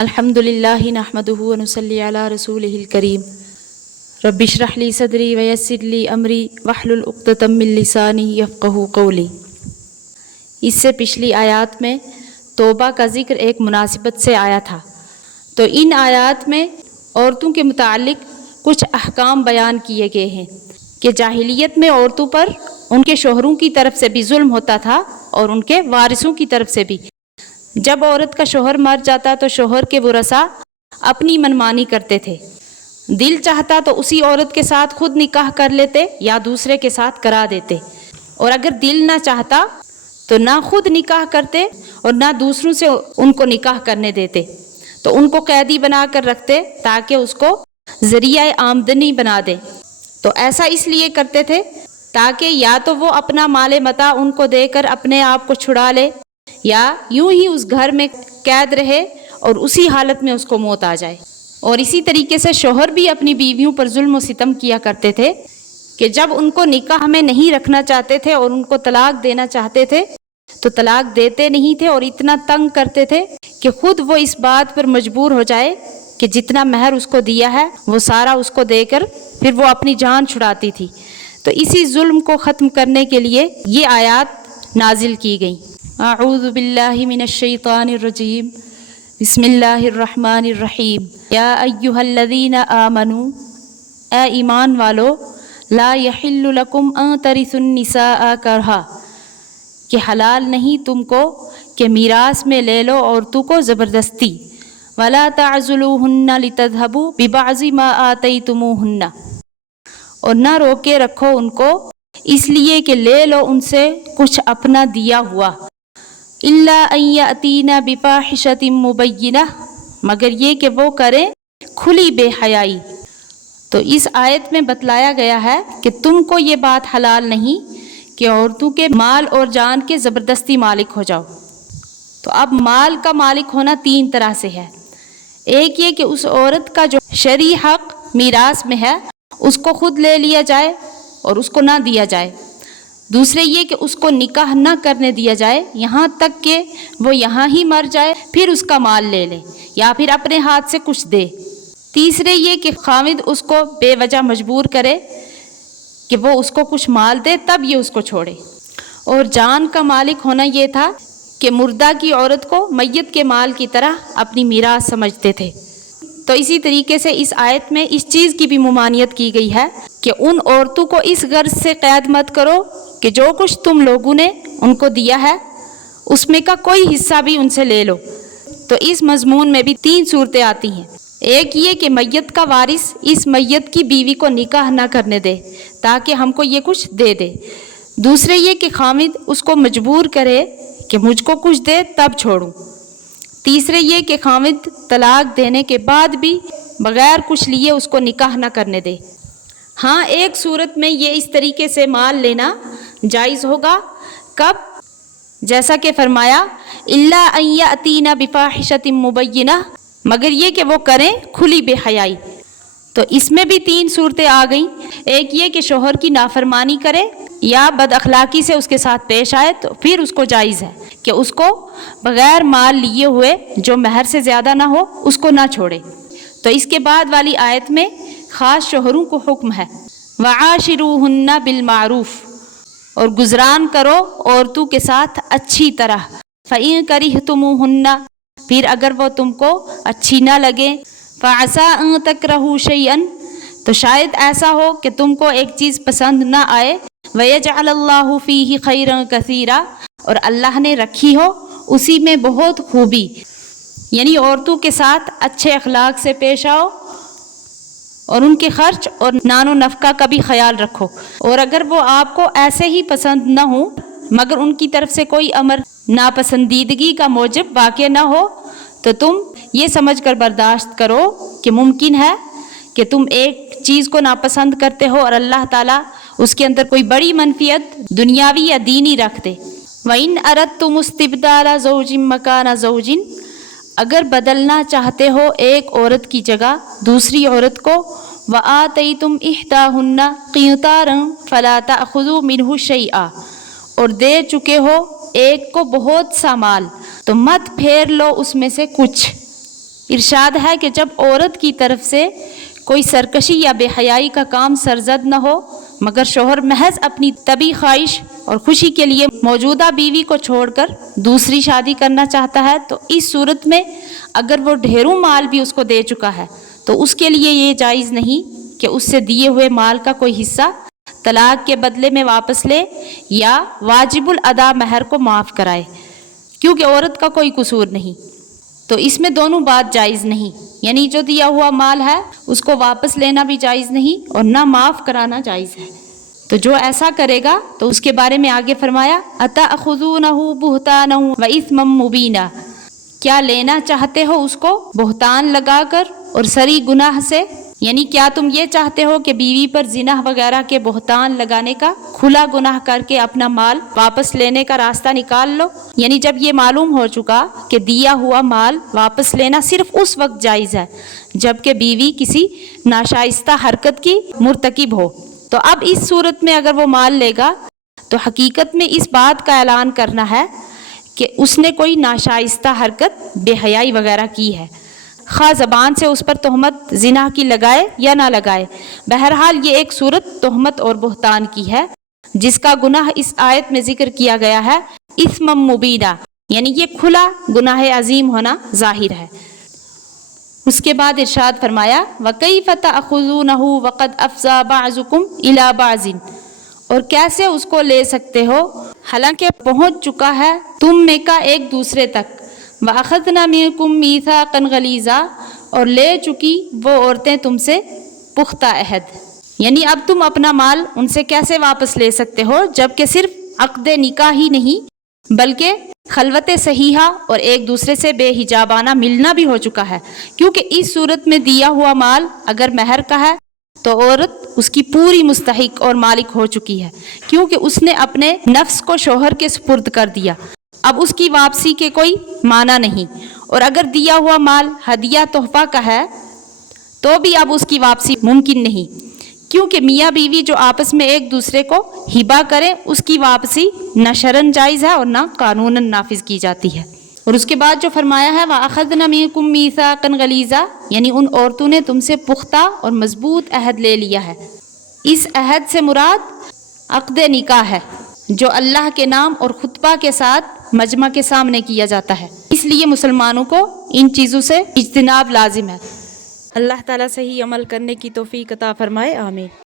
الحمدللہ نحمدہ ونصلی علی رسولہ الکریم رب اشرح لی صدری ویسر لی امری واحلل عقدۃ من لسانی یفقہوا قولی۔ اس سے پچھلی آیات میں توبہ کا ذکر ایک مناسبت سے آیا تھا، تو ان آیات میں عورتوں کے متعلق کچھ احکام بیان کیے گئے ہیں کہ جاہلیت میں عورتوں پر ان کے شوہروں کی طرف سے بھی ظلم ہوتا تھا اور ان کے وارثوں کی طرف سے بھی۔ جب عورت کا شوہر مر جاتا تو شوہر کے ورثاء اپنی منمانی کرتے تھے، دل چاہتا تو اسی عورت کے ساتھ خود نکاح کر لیتے یا دوسرے کے ساتھ کرا دیتے، اور اگر دل نہ چاہتا تو نہ خود نکاح کرتے اور نہ دوسروں سے ان کو نکاح کرنے دیتے، تو ان کو قیدی بنا کر رکھتے تاکہ اس کو ذریعہ آمدنی بنا دے۔ تو ایسا اس لیے کرتے تھے تاکہ یا تو وہ اپنا مال متاع ان کو دے کر اپنے آپ کو چھڑا لے، یا یوں ہی اس گھر میں قید رہے اور اسی حالت میں اس کو موت آ جائے۔ اور اسی طریقے سے شوہر بھی اپنی بیویوں پر ظلم و ستم کیا کرتے تھے کہ جب ان کو نکاح میں نہیں رکھنا چاہتے تھے اور ان کو طلاق دینا چاہتے تھے تو طلاق دیتے نہیں تھے، اور اتنا تنگ کرتے تھے کہ خود وہ اس بات پر مجبور ہو جائے کہ جتنا مہر اس کو دیا ہے وہ سارا اس کو دے کر پھر وہ اپنی جان چھڑاتی تھی۔ تو اسی ظلم کو ختم کرنے کے لیے یہ آیات نازل کی گئیں۔ اعوذ باللہ من الشیطان الرجیم، بسم اللہ الرحمن الرحیم۔ یا ایہا الذین آمنوا، اے ایمان والو، لا یحل لکم ان ترثوا النساء کرہا، کہ حلال نہیں تم کو کہ میراث میں لے لو عورتوں کو زبردستی، ولا تعضلوہن لتذہبوا ببعض ما آتیتموہن، اور نہ روکے رکھو ان کو اس لیے کہ لے لو ان سے کچھ اپنا دیا ہوا، الا ان یاتین بفاحشۃ مبینہ، مگر یہ کہ وہ کریں کھلی بے حیائی۔ تو اس آیت میں بتلایا گیا ہے کہ تم کو یہ بات حلال نہیں کہ عورتوں کے مال اور جان کے زبردستی مالک ہو جاؤ۔ تو اب مال کا مالک ہونا تین طرح سے ہے۔ ایک یہ کہ اس عورت کا جو شرعی حق میراث میں ہے اس کو خود لے لیا جائے اور اس کو نہ دیا جائے۔ دوسرے یہ کہ اس کو نکاح نہ کرنے دیا جائے یہاں تک کہ وہ یہاں ہی مر جائے، پھر اس کا مال لے لے یا پھر اپنے ہاتھ سے کچھ دے۔ تیسرے یہ کہ خاوند اس کو بے وجہ مجبور کرے کہ وہ اس کو کچھ مال دے تب یہ اس کو چھوڑے۔ اور جان کا مالک ہونا یہ تھا کہ مردہ کی عورت کو میت کے مال کی طرح اپنی میراث سمجھتے تھے۔ تو اسی طریقے سے اس آیت میں اس چیز کی بھی ممانعت کی گئی ہے کہ ان عورتوں کو اس غرض سے قید مت کرو کہ جو کچھ تم لوگوں نے ان کو دیا ہے اس میں کا کوئی حصہ بھی ان سے لے لو۔ تو اس مضمون میں بھی تین صورتیں آتی ہیں۔ ایک یہ کہ میت کا وارث اس میت کی بیوی کو نکاح نہ کرنے دے تاکہ ہم کو یہ کچھ دے دے۔ دوسرے یہ کہ خاوند اس کو مجبور کرے کہ مجھ کو کچھ دے تب چھوڑوں۔ تیسرے یہ کہ خاوند طلاق دینے کے بعد بھی بغیر کچھ لیے اس کو نکاح نہ کرنے دے۔ ہاں ایک صورت میں یہ اس طریقے سے مال لینا جائز ہوگا، کب؟ جیسا کہ فرمایا الا ان یاتین بفاحشۃ مبینہ، مگر یہ کہ وہ کریں کھلی بے حیائی۔ تو اس میں بھی تین صورتیں آ گئیں۔ ایک یہ کہ شوہر کی نافرمانی کرے یا بد اخلاقی سے اس کے ساتھ پیش آئے تو پھر اس کو جائز ہے کہ اس کو بغیر مال لیے ہوئے جو مہر سے زیادہ نہ ہو اس کو نہ چھوڑے۔ تو اس کے بعد والی آیت میں خاص شوہروں کو حکم ہے وعاشروہن بالمعروف، اور گزران کرو عورتوں کے ساتھ اچھی طرح، فإن کرہتموہن، پھر اگر وہ تم کو اچھی نہ لگے، فعسیٰ ان تکرہوا شیئا، تو شاید ایسا ہو کہ تم کو ایک چیز پسند نہ آئے، ویجعل اللہ فیہ خیرا کثیرا، اور اللہ نے رکھی ہو اسی میں بہت خوبی۔ یعنی عورتوں کے ساتھ اچھے اخلاق سے پیش آؤ اور ان کے خرچ اور نان و نفقہ کا بھی خیال رکھو، اور اگر وہ آپ کو ایسے ہی پسند نہ ہوں مگر ان کی طرف سے کوئی امر ناپسندیدگی کا موجب واقع نہ ہو تو تم یہ سمجھ کر برداشت کرو کہ ممکن ہے کہ تم ایک چیز کو ناپسند کرتے ہو اور اللہ تعالیٰ اس کے اندر کوئی بڑی منفیت دنیاوی یا دینی رکھ دے۔ وَإِنْ أَرَدْتُمُ اسْتِبْدَالَ زَوْجٍ مَكَانَ زَوْجٍ، اگر بدلنا چاہتے ہو ایک عورت کی جگہ دوسری عورت کو، وَآتَيْتُمْ إِحْدَاهُنَّ قِنْطَارًا فَلَا تَأْخُذُوا مِنْهُ شَيْئًا، اور دے چکے ہو ایک کو بہت سا مال تو مت پھیر لو اس میں سے کچھ، ارشاد ہے کہ جب عورت کی طرف سے کوئی سرکشی یا بے حیائی کا کام سرزد نہ ہو مگر شوہر محض اپنی طبی خواہش اور خوشی کے لیے موجودہ بیوی کو چھوڑ کر دوسری شادی کرنا چاہتا ہے، تو اس صورت میں اگر وہ ڈھیروں مال بھی اس کو دے چکا ہے تو اس کے لیے یہ جائز نہیں کہ اس سے دیے ہوئے مال کا کوئی حصہ طلاق کے بدلے میں واپس لے یا واجب الادا مہر کو معاف کرائے، کیونکہ عورت کا کوئی قصور نہیں۔ تو اس میں دونوں بات جائز نہیں، یعنی جو دیا ہوا مال ہے اس کو واپس لینا بھی جائز نہیں اور نہ معاف کرانا جائز ہے۔ تو جو ایسا کرے گا تو اس کے بارے میں آگے فرمایا اتأخذونہ بہتانا واثما مبینا، کیا لینا چاہتے ہو اس کو بہتان لگا کر اور سری گناہ سے، یعنی کیا تم یہ چاہتے ہو کہ بیوی پر زنا وغیرہ کے بہتان لگانے کا، کھلا گناہ کر کے اپنا مال واپس لینے کا راستہ نکال لو؟ یعنی جب یہ معلوم ہو چکا کہ دیا ہوا مال واپس لینا صرف اس وقت جائز ہے جب کہ بیوی کسی ناشائستہ حرکت کی مرتکب ہو، تو اب اس صورت میں اگر وہ مال لے گا تو حقیقت میں اس بات کا اعلان کرنا ہے کہ اس نے کوئی ناشائستہ حرکت، بے حیائی وغیرہ کی ہے، خواہ زبان سے اس پر تہمت زنا کی لگائے یا نہ لگائے۔ بہرحال یہ ایک صورت تہمت اور بہتان کی ہے جس کا گناہ اس آیت میں ذکر کیا گیا ہے اثما مبینہ، یعنی یہ کھلا گناہ عظیم ہونا ظاہر ہے۔ اس کے بعد ارشاد فرمایا وَكَيْفَ تَأْخُذُونَهُ وَقَدْ أَفْضَىٰ بَعْضُكُمْ إِلَىٰ بَعْضٍ، اور کیسے اس کو لے سکتے ہو حالانکہ پہنچ چکا ہے تم میں کا ایک دوسرے تک، وَأَخَذْنَا مِنْكُمْ مِيثَاقًا غَلِيظًا، اور لے چکی وہ عورتیں تم سے پختہ عہد، یعنی اب تم اپنا مال ان سے کیسے واپس لے سکتے ہو جبکہ صرف عقد نکاح ہی نہیں بلکہ خلوت صحیحہ اور ایک دوسرے سے بے حجابانہ ملنا بھی ہو چکا ہے، کیونکہ اس صورت میں دیا ہوا مال اگر مہر کا ہے تو عورت اس کی پوری مستحق اور مالک ہو چکی ہے، کیونکہ اس نے اپنے نفس کو شوہر کے سپرد کر دیا، اب اس کی واپسی کے کوئی معنی نہیں، اور اگر دیا ہوا مال ہدیہ تحفہ کا ہے تو بھی اب اس کی واپسی ممکن نہیں، کیونکہ میاں بیوی جو آپس میں ایک دوسرے کو ہبہ کریں اس کی واپسی نہ شرعاً جائز ہے اور نہ قانوناً نافذ کی جاتی ہے۔ اور اس کے بعد جو فرمایا ہے وَأَخَذْنَا مِنْكُمْ مِيثَاقًا غَلِيظًا، یعنی ان عورتوں نے تم سے پختہ اور مضبوط عہد لے لیا ہے، اس عہد سے مراد عقد نکاح ہے جو اللہ کے نام اور خطبہ کے ساتھ مجمع کے سامنے کیا جاتا ہے، اس لیے مسلمانوں کو ان چیزوں سے اجتناب لازم ہے۔ اللہ تعالیٰ صحیح عمل کرنے کی توفیق عطا فرمائے، آمین۔